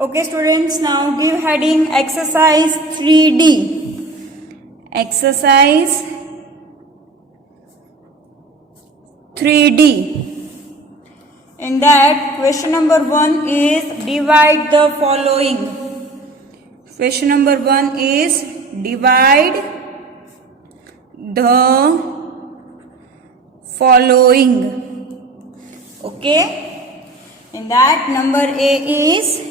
Okay students, now give heading exercise 3D. Exercise 3D. In that, question number 1 is divide the following. Question number 1 is divide the following. Okay. In that, number A is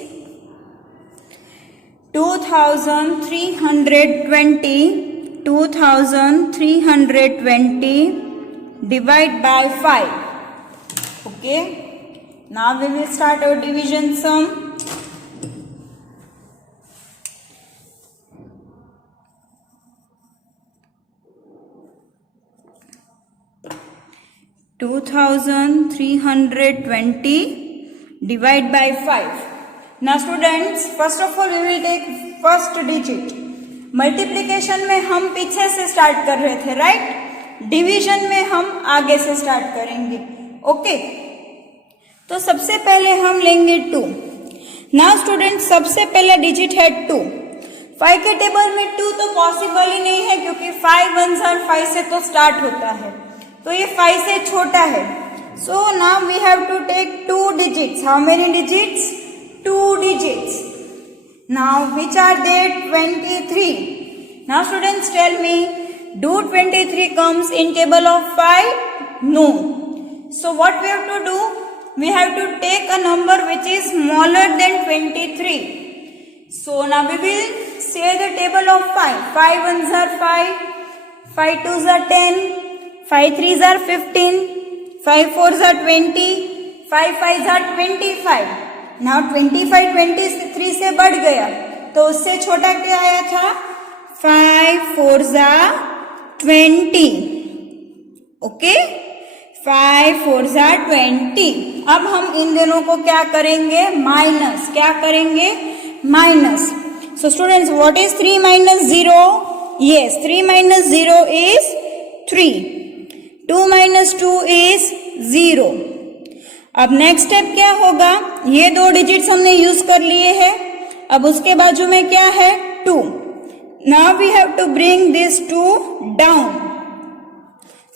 2320 divide by 5. Okay. Now we will start our division sum. Two 2320 divide by 5. Now students, first of all we will take first digit. Multiplication में हम पीछे से start कर रहे थे, right? Division में हम आगे से स्टार्ट करेंगे. ओके, तो सबसे पहले हम लेंगे 2. नाउ स्टूडेंट, सबसे पहला डिजिट है 2. 5 के टेबल में 2 तो पॉसिबल ही नहीं है, क्योंकि 5 1s और 5 से तो स्टार्ट होता है, तो ये 5 से छोटा है. So now we have to take 2 digits. How many digits? 2 digits. Now which are they? 23. Now students tell me, do 23 comes in table of 5? No. So what we have to do? We have to take a number which is smaller than 23. So now we will say the table of 5. 5 1s are 5, 5 2s are 10, 5 3s are 15, 5 4s are 20, 5 5s are 25. Now 25 23 से बढ़ गया, तो उससे छोटा क्या आया था? 5 4s are 20. Okay, 5 4s are 20. अब हम इन दोनों को क्या करेंगे? माइनस. क्या करेंगे? Minus. So students, what is 3 minus 0? Yes, 3 minus 0 is 3. 2 minus 2 is 0. अब नेक्स्ट स्टेप क्या होगा? ये 2 डिजिट्स हमने यूज कर लिए हैं. अब उसके बाजू में क्या है? 2. Now we have to bring this 2 down.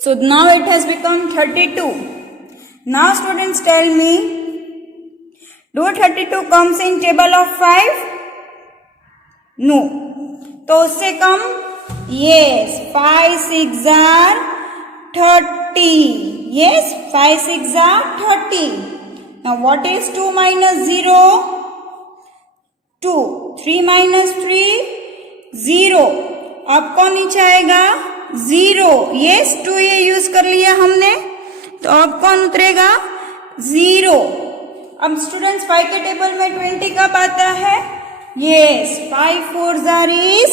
So now it has become 32. Now students tell me, do 32 comes in table of 5? No. तो उससे कम? Yes. 5 6s are 30. Yes, 5 6s are 30. Now what is 2 minus 0? 2. 3 minus 3? 0. अब कौन नीचे आएगा? 0. Yes, 2 ये use कर लिया हमने, तो अब कौन उतरेगा? 0. अब स्टूडेंट्स 5 के टेबल में 20 कब आता है? Yes, 5 4s are is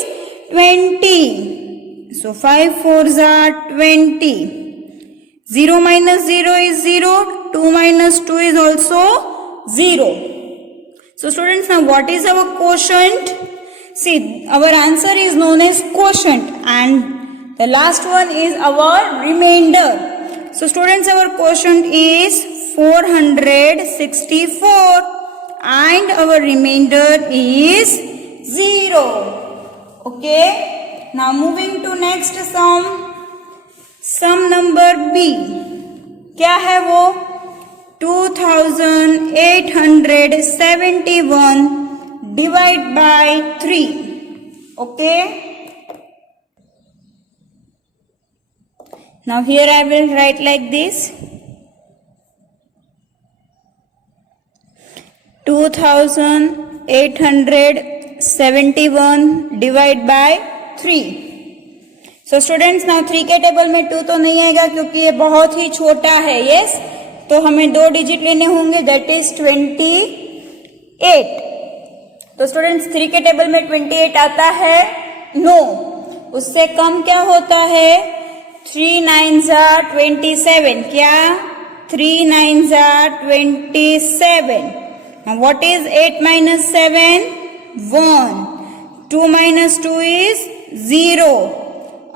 20. So 5 4s are 20. 0 minus 0 is 0. 2 minus 2 is also 0. So students, now what is our quotient? See, our answer is known as quotient, and the last one is our remainder. So students, our quotient is 464 and our remainder is 0. Okay. Now moving to next sum. Sum number B. क्या है वो? 2871 divide by 3. Okay. Now here I will write like this. 2871 divide by 3. So students, now 3 के table में 2 तो नहीं आएगा, क्योंकि ये बहुत ही छोटा है. यस, तो हमें 2 डिजिट लेने होंगे, दैट इज 28. तो स्टूडेंट्स, 3 के टेबल में 28 आता है? नो. उससे कम क्या होता है? 3 9s are 27. क्या? 3 9s are 27. Now what is 8 minus 7? 1. 2 minus 2 is 0.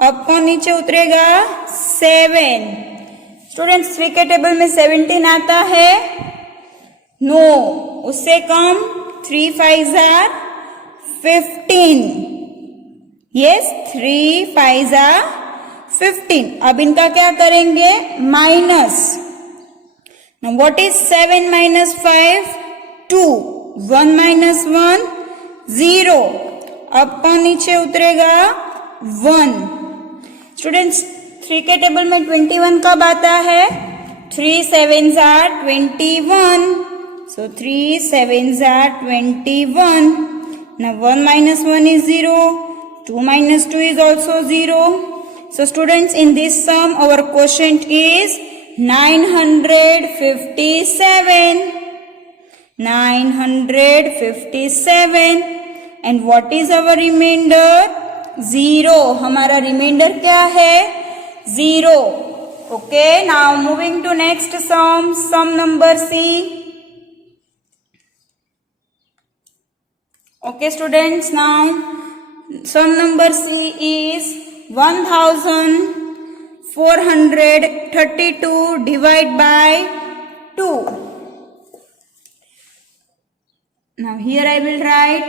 अब कौन नीचे उतरेगा? 7. स्टूडेंट्स, 3 के टेबल में 17 आता है? नो. उससे कम 3 5s are 15. Yes, 3 5s are 15. अब इनका क्या करेंगे? Minus. Now what is 7 minus 5? 2. 1 minus 1? 0. अब कौन नीचे उतरेगा? 1. स्टूडेंट्स 3 के टेबल में 21 कब आता है? 3 7s are 21. So 3 7s are 21. Now 1 minus 1 is 0. 2 minus 2 is also 0. So students, in this sum our quotient is 957. 957. And what is our remainder? 0. हमारा remainder क्या है? 0. Okay, now moving to next sum. Sum number C. Okay students, now sum number C is 1432 divided by 2. Now here I will write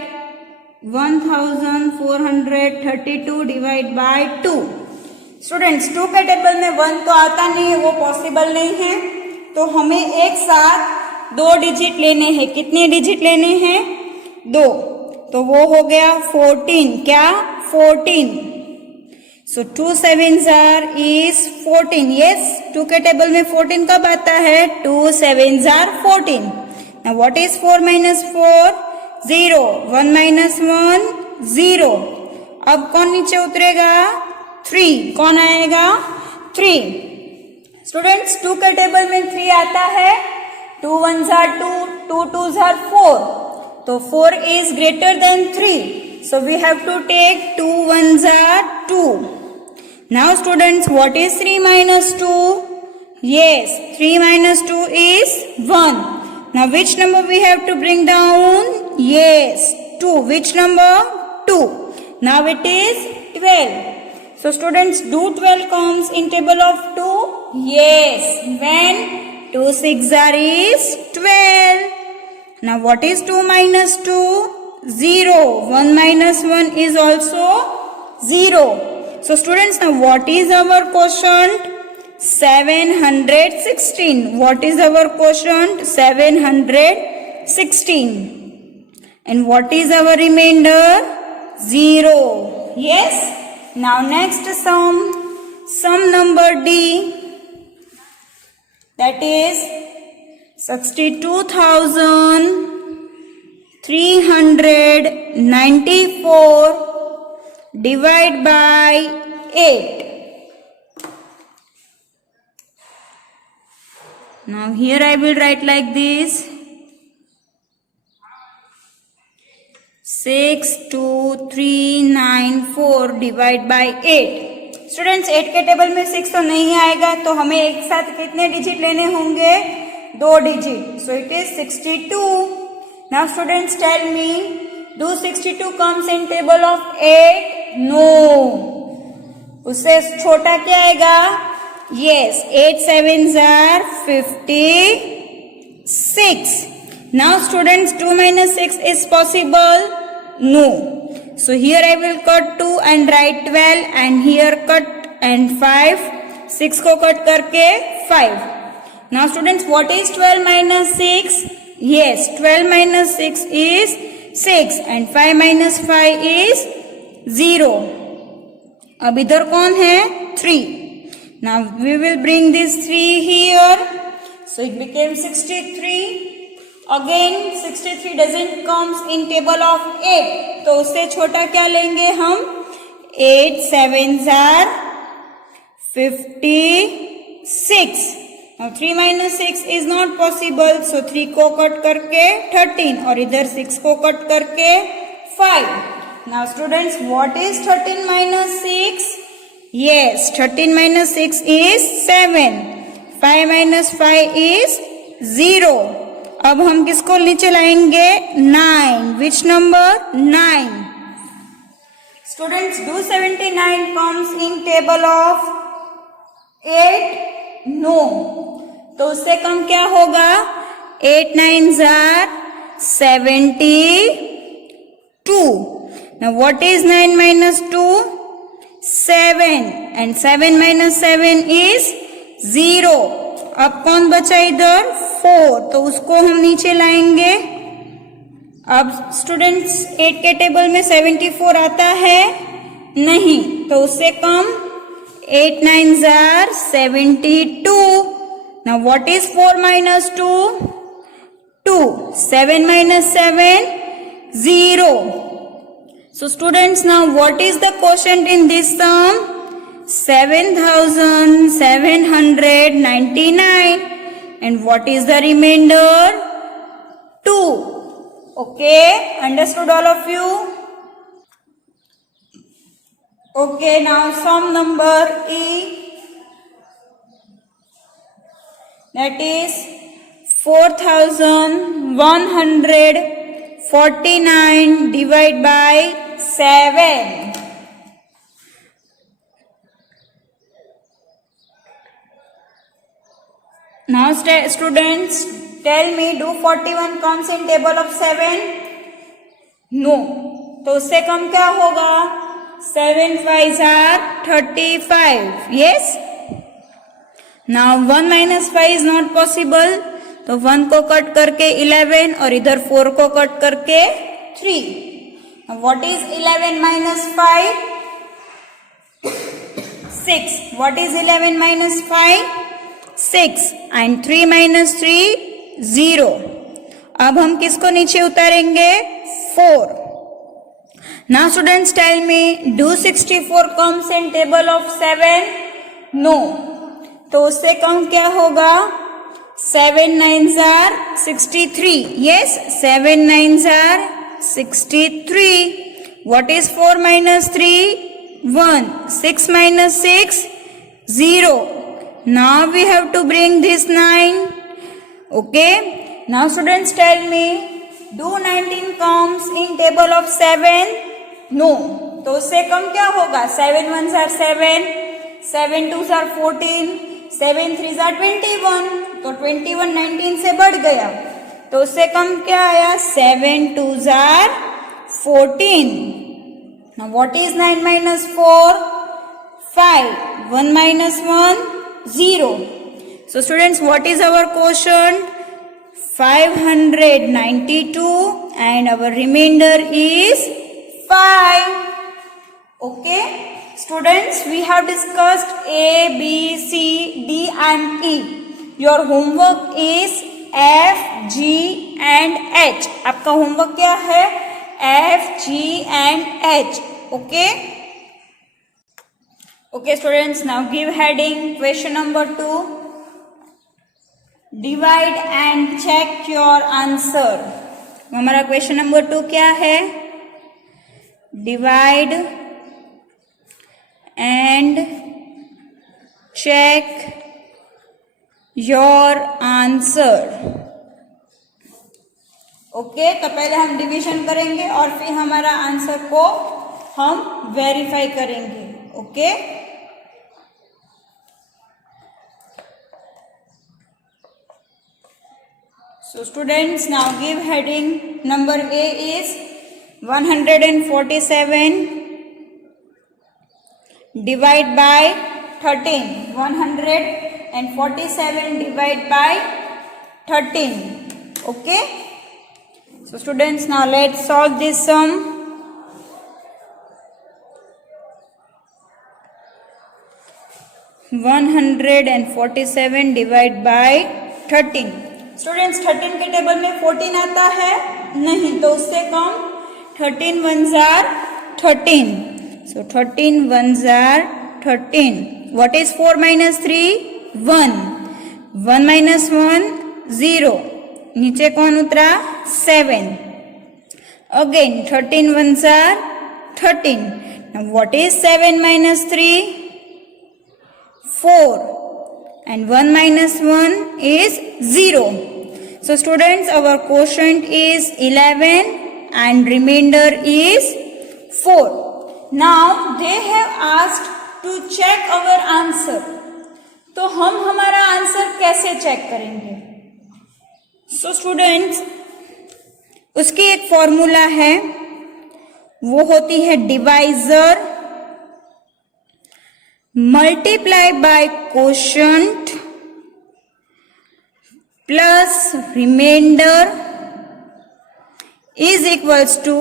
1432 divided by 2. Students 2 के table में 1 तो आता नहीं है, वो पॉसिबल नहीं है, तो हमें एक साथ 2 डिजिट लेने हैं. कितने डिजिट लेने हैं? 2. तो वो हो गया 14. क्या? 14. So 2 7s are is 14. Yes, 2 के टेबल में 14 कब आता है? 2 7s are 14. Now what is 4 minus 4? 0. 1 minus 1? 0. अब कौन नीचे उतरेगा? 3. कौन आएगा? 3. स्टूडेंट्स 2 के टेबल में 3 आता है. 2 1s are 2. 2 2s are 4. तो 4 is greater than 3. So we have to take 2 1s are 2. Now students, what is 3 minus 2? Yes, 3 minus 2 is 1. Now which number we have to bring down? Yes, 2. Which number? 2. Now it is 12. So students, do 12 comes in table of 2? Yes, when 2 6 are is 12. Now what is 2 minus 2? 0. 1 minus 1 is also 0. So students, now what is our quotient? 716. What is our quotient? 716. And what is our remainder? 0. Yes. Now next sum number D, that is 62,394 divided by 8. Now here I will write like this. 62394 divided by 8. Students 8 के table में 6 तो नहीं आएगा, तो हमें एक साथ कितने डिजिट लेने होंगे? 2 digit. So it is 62. Now students tell me, do 62 comes in table of 8? No. उससे छोटा क्या आएगा? Yes, 8 7s are 56. Now students, 2 minus 6 is possible? No. So here I will cut 2 and write 12, and here cut and 5. 6 को cut करके 5. Now students, what is 12 minus 6? Yes, 12 minus 6 is 6, and 5 minus 5 is 0. अब इधर कौन है? 3. Now we will bring this 3 here. So it became 63. Again 63 doesn't comes in table of 8. तो उससे छोटा क्या लेंगे हम? 8 7s are 56. Now 3 minus 6 is not possible. So 3 को कट करके 13, और इधर 6 को कट करके 5. Now students, what is 13 minus 6? Yes, 13 minus 6 is 7. 5 minus 5 is 0. अब हम किसको नीचे लाएंगे? 9. Which number? 9. Students, do 79 comes in table of 8? No. तो उससे कम क्या होगा? 8 9s are 72. Now what is 9 minus 2? 7. And 7 minus 7 is 0. अब कौन बचा इधर? 4. तो उसको हम नीचे लाएंगे. अब स्टूडेंट्स 8 के टेबल में 74 आता है? नहीं. तो उससे कम 8 9s are 72. Now what is 4 minus 2? 2. 7 minus 7? 0. So students, now what is the quotient in this sum? 7799. And what is the remainder? 2. Okay, understood all of you? Okay, now sum number E, that is 4149 divided by 7. Now students, tell me, do 41 comes in table of 7? No. तो उससे कम क्या होगा? 7 5s are 35. Yes? Now 1 minus 5 is not possible. तो 1 को cut करके 11 और इधर 4 को कट करके 3. Now what is 11 minus 5? 6. What is 11 minus 5? 6. And 3 minus 3? 0. अब हम किसको नीचे उतारेंगे? 4. Now students, tell me, do 64 comes in table of 7? No. तो उससे कम क्या होगा? 7 9s are 63. Yes, 7 9s are 63. What is 4 minus 3? 1. 6 minus 6? 0. Now we have to bring this 9. Okay. Now students, tell me, do 19 comes in table of 7? No. तो उससे कम क्या होगा? 7 1s are 7, 7 2s are 14, 7 3s are 21. तो 21 19 से बढ़ गया. तो उससे कम क्या आया? 7 2s are 14. Now what is 9 minus 4? 5. 1 minus 1? 0. So students, what is our quotient? 592 and our remainder is 5. Okay. Students, we have discussed A, B, C, D and E. Your homework is F, G and H. आपका homework क्या है? F, G and H. Okay. Okay students, now give heading question number 2. Divide and check your answer. हमारा question number 2 क्या है? Divide and check your answer. Okay, तो पहले हम division करेंगे और फिर हमारा आंसर को हम वेरीफाई करेंगे. Okay. So students, now give heading. Number A is 147 divide by 13. 147 divide by 13. Okay. So students, now let's solve this sum. 147 divide by 13. Students 13 के टेबल में 14 आता है? नहीं. तो उससे कम 13 1s are 13. So 13 1s are 13. What is 4 minus 3? 1. 1 minus 1? 0. नीचे कौन उतरा? 7. Again 13 1s are 13. Now what is 7 minus 3? 4. And 1 minus 1 is 0. So students, our quotient is 11 and remainder is 4. Now they have asked to check our answer. तो हम हमारा answer कैसे check करेंगे? So students, उसकी एक फॉर्मूला है, वो होती है divisor multiply by quotient plus remainder is equals to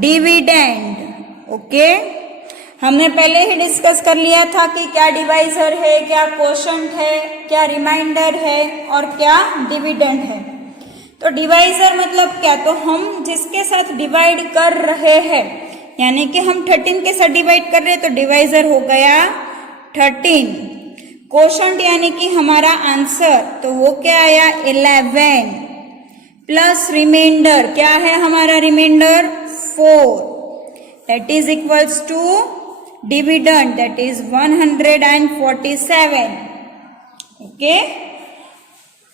dividend. Okay, हमने पहले ही डिस्कस कर लिया था कि क्या डिवाइजर है, क्या कोशंट है, क्या रिमाइंडर है और क्या डिविडेंड है। तो डिवाइजर मतलब क्या, तो हम जिसके साथ डिवाइड कर रहे हैं, यानी कि हम 13 के साथ डिवाइड कर रहे हैं तो डिवाइजर हो गया 13। कोशंट यानी कि हमारा आंसर, तो वो क्या आया 11 प्लस रिमाइंडर, क्या है हमारा remainder 4, that is equals to dividend, that is 147। Okay,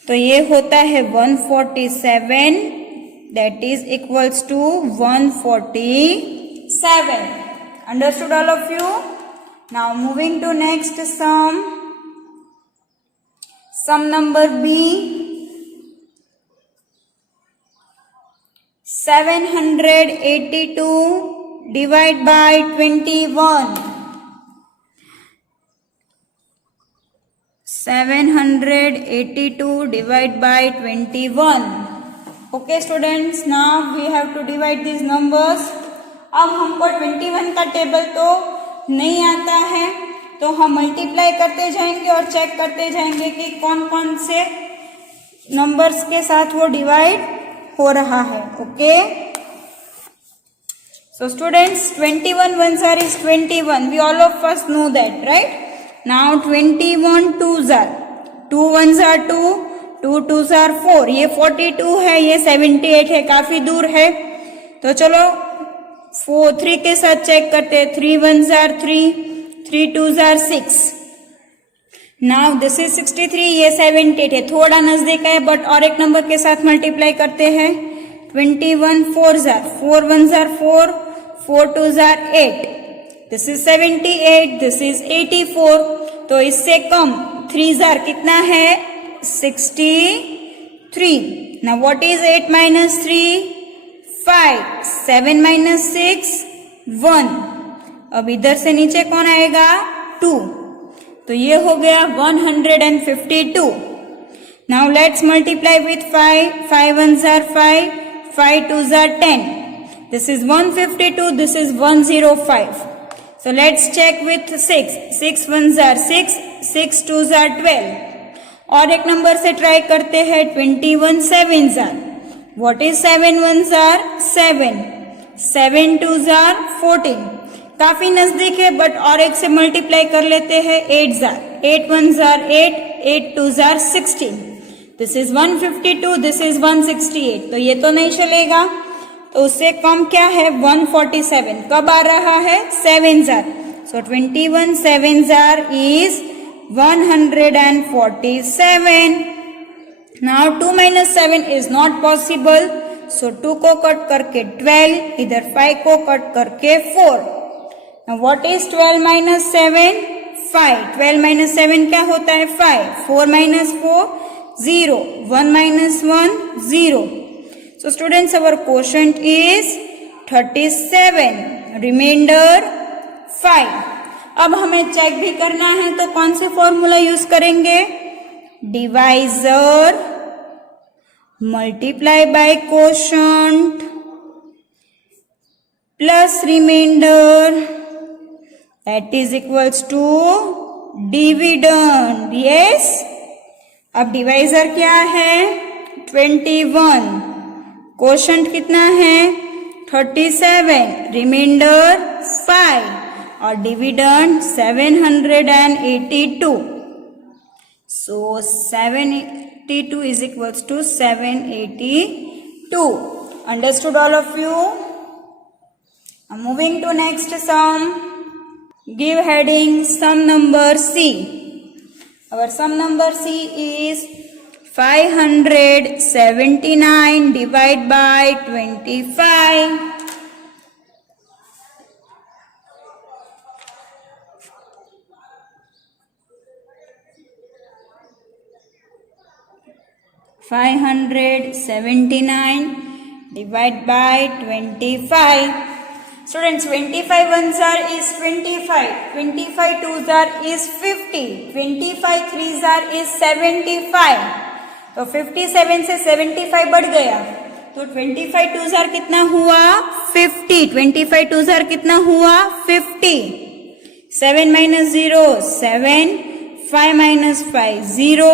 तो ये होता है 147, that is equals to 147। Understood all of you? Now moving to next sum, sum number B. 782 divide by 21. 782 divide by 21. Okay students, now we have to divide these numbers. अब हमको 21 का table तो नहीं आता है, तो हम मल्टीप्लाई करते जाएंगे और चेक करते जाएंगे कि कौन कौन से नंबर्स के साथ वो डिवाइड हो रहा है। Okay, so students 21 ones are is 21, we all of us know that, right? Now 21 twos are, 2 ones are 2, 2 twos are 4, ये 42 है, ये 78 है, काफी दूर है। तो चलो 3 के साथ चेक करते हैं, 3 ones are 3, 3 twos are 6। Now this is 63, ये 78 है, थोड़ा नजदीक है, बट और एक नंबर के साथ मल्टीप्लाई करते हैं। 21 4s are 4 1s are 4, 4 2s are 8, this is 78, this is 84। तो इससे कम 3s are कितना है 63। Now what is 8 minus 3 5, 7 minus 6 1। अब इधर से नीचे कौन आएगा 2, तो ये हो गया 152। Now let's multiply with 5, 5 ones are 5, 5 twos are 10, this is 152, this is 105। so let's check with 6, 6 ones are 6, 6 twos are 12। और एक नंबर से ट्राई करते हैं, 21 sevens are, what is 7 ones are 7, 7 twos are 14, काफी नजदीक है, बट और एक से मल्टीप्लाई कर लेते हैं, 8s are, 8 ones are 8, 8 twos are 16, this is 152, this is 168। तो ये तो नहीं चलेगा, तो उससे कम क्या है 147। कब आ रहा है 7s are, so 21 7s are is 147। Now 2 minus 7 is not possible, so 2 को कट करके 12, इधर 5 को कट करके 4। Now what is 12 minus 7? 5. 12 minus 7 क्या होता है 5, 4 minus 4 0, 1 minus 1 0। So students, our quotient is 37, remainder 5। अब हमें चेक भी करना है, तो कौन से फॉर्मूला यूज करेंगे, divisor multiply by quotient plus remainder, that is equals to dividend। yes, अब डिवाइजर क्या है 21, कोशंट कितना है 37, रिमाइंडर 5 और dividend 782। so 782 is equals to 782। understood all of you? I'm moving to next sum. Give heading sum number C. Our sum number C is 579 divided by 25. 579 divide by 25. Students, 25 ones are is 25, 25 twos are is 50, 25 threes are is 75. तो 57 से 75 बढ़ गया, तो 25 twos are कितना हुआ 50, 25 twos are कितना हुआ 50. 7 minus 0 7, 5 minus 5 0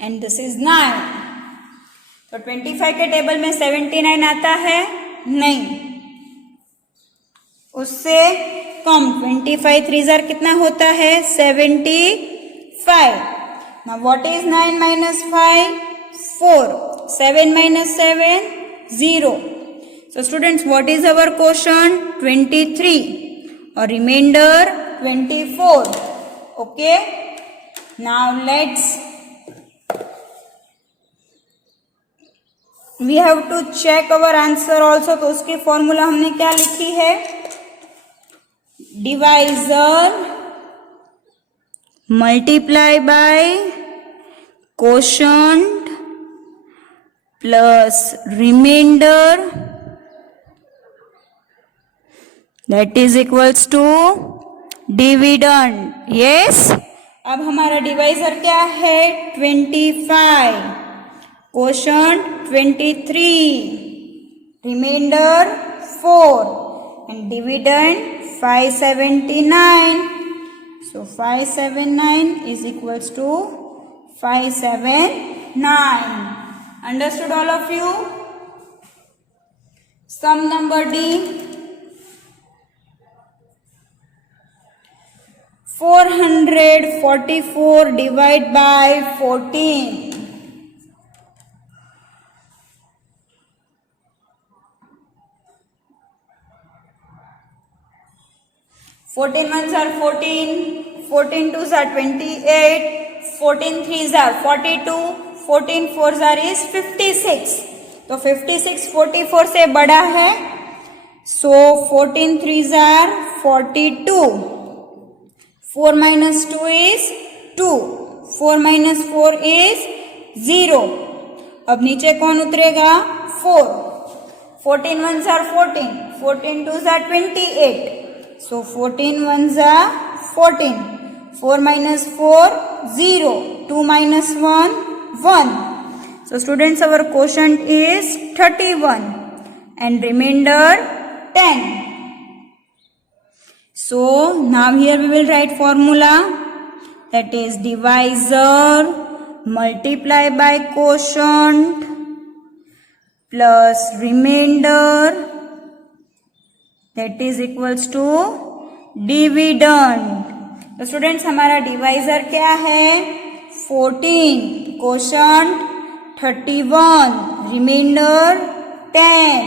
and this is 9. तो 25 के टेबल में 79 आता है नहीं, उससे कम. 25 थ्री जार कितना होता है 75. Now what is 9 minus 5 4, 7 minus 7 0. So students, what is our question 23 और remainder 24. Okay, now let's we have to check our answer also. तो उसकी फॉर्मूला हमने क्या लिखी है, divisor multiply by quotient plus remainder that is equals to dividend. Yes, अब हमारा divisor क्या है 25, quotient 23, remainder 4 and dividend 579. So 579 is equals to 579. Understood all of you? Sum number D. 444 divided by 14. 14 ones are 14, 14 twos are 28, 14 threes are 42, 14 fours are is 56. तो 56 44 से बड़ा है, so 14 threes are 42. 4 minus 2 is 2, 4 minus 4 is 0. अब नीचे कौन उतरेगा 4. 14 ones are 14, 14 twos are 28. So 14 ones are 14. 4 minus 4 0. 2 minus 1 1. So students, our quotient is 31 and remainder 10. So now here we will write formula, that is divisor multiply by quotient plus remainder that is equals to dividend. तो students, हमारा divisor क्या है 14, quotient 31, reminder 10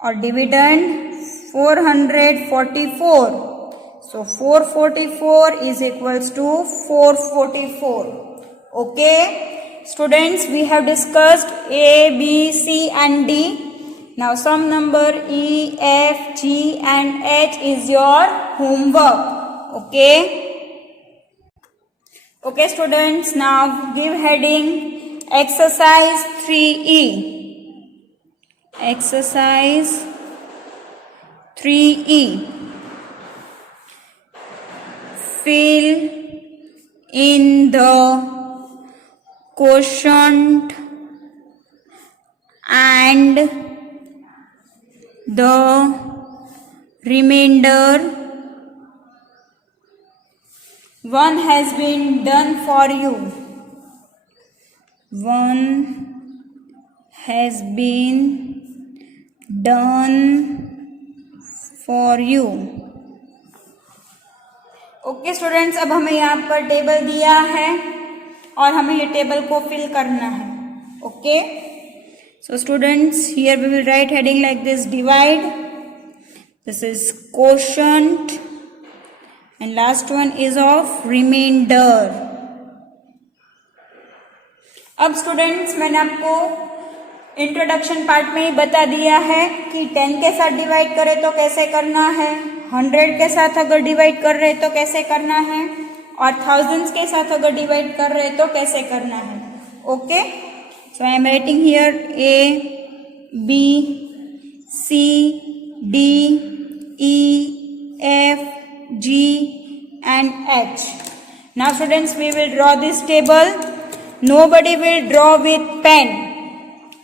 और dividend 444. So 444 is equals to 444. Okay. Students, we have discussed A, B, C and D. Now sum number E, F, G and H is your homework. Okay. Okay students, now give heading exercise 3E. Exercise 3E. Fill in the quotient and the remainder. One has been done for you. One has been done for you. Okay students, अब हमें यहाँ पर table दिया है और हमें ये table को फिल करना है. Okay, so students, here we will write heading like this, divide, this is quotient and last one is of remainder. अब स्टूडेंट्स, मैंने आपको इंट्रोडक्शन पार्ट में ही बता दिया है कि 10 के साथ डिवाइड करें तो कैसे करना है, 100 के साथ अगर डिवाइड कर रहे तो कैसे करना है, और थाउजेंड्स के साथ अगर डिवाइड कर रहे तो कैसे करना है. Okay, so I am writing here A, B, C, D, E, F, G and H. Now students, we will draw this table. Nobody will draw with pen.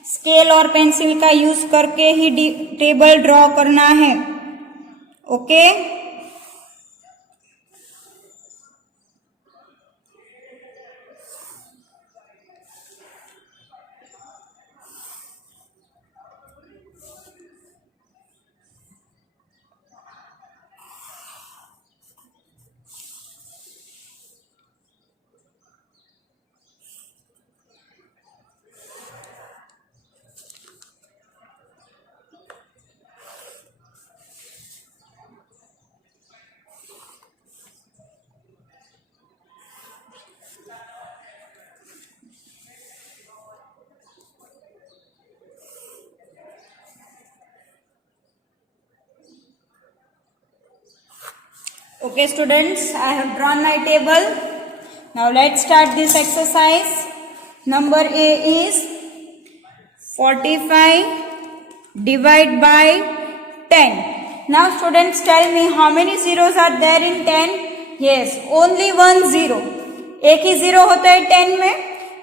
Scale और पेंसिल का यूज करके ही table draw करना है. Okay, okay students, I have drawn my table. Now let's start this exercise. Number A is 45 divide by 10. Now students, tell me how many zeros are there in 10? Yes, only one zero. एक ही zero होता है 10 में,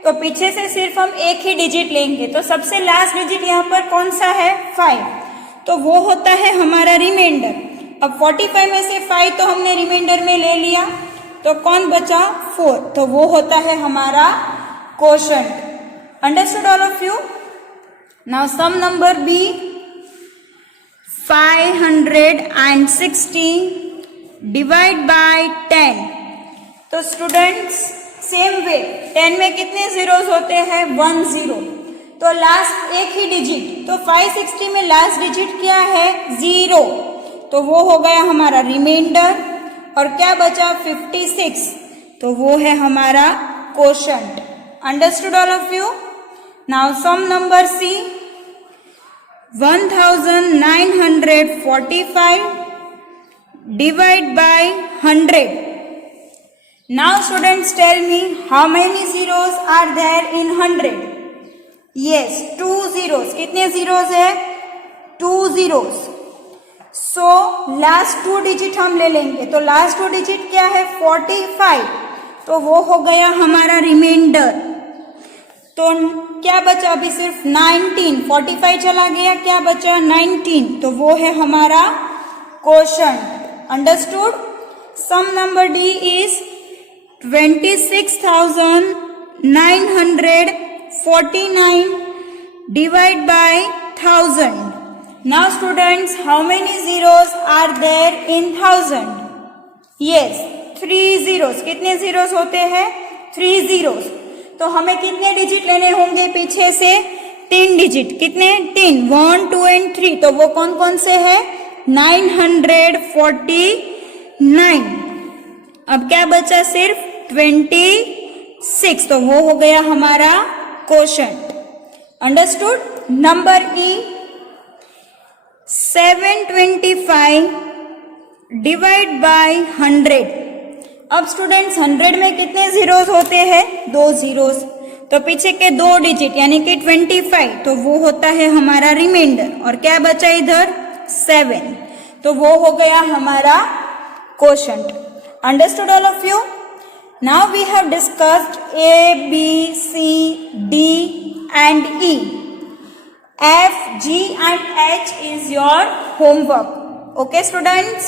तो पीछे से सिर्फ हम एक ही डिजिट लेंगे. तो सबसे लास्ट डिजिट यहाँ पर कौन सा है? 5. तो वो होता है हमारा रिमाइंडर. अब 45 में से 5 तो हमने रिमाइंडर में ले लिया, तो कौन बचा? 4. तो वो होता है हमारा quotient. Understood all of you? Now sum number B 560 divide by 10. तो स्टूडेंट्स, सेम वे 10 में कितने जीरोस होते हैं? 1 0. तो लास्ट एक ही डिजिट, तो 560 में लास्ट डिजिट क्या है? 0. तो वो हो गया हमारा रिमाइंडर. और क्या बचा? 56. तो वो है हमारा quotient. Understood all of you? Now sum number C 1945 divide by 100. Now students, tell me how many zeros are there in 100? Yes, 2 zeros. कितने zeros है? 2 zeros. So last 2 digit हम ले लेंगे. तो last 2 digit क्या है? 45. तो वो हो गया हमारा रिमाइंडर. तो क्या बचा? अभी सिर्फ 19. 45 चला गया, क्या बचा? 19. तो वो है हमारा quotient. Understood? Sum number D is 26,949 divide by 1000. Now students, how many zeros are there in 1000? Yes, 3 zeros. कितने zeros होते हैं? 3 zeros. तो हमें कितने डिजिट लेने होंगे पीछे से? 3 डिजिट. कितने? 3. 1, 2 and 3. तो वो कौन कौन से है? 949. अब क्या बचा? सिर्फ 26. तो वो हो गया हमारा quotient. Understood? Number E 725 divide by 100. अब स्टूडेंट्स, 100 में कितने जीरोस होते हैं? 2 जीरोस. तो पीछे के 2 डिजिट यानी कि 25. तो वो होता है हमारा रिमाइंडर. और क्या बचा इधर? 7. तो वो हो गया हमारा quotient. Understood all of you? Now we have discussed A, B, C, D and E. F, G and H is your homework. Okay students?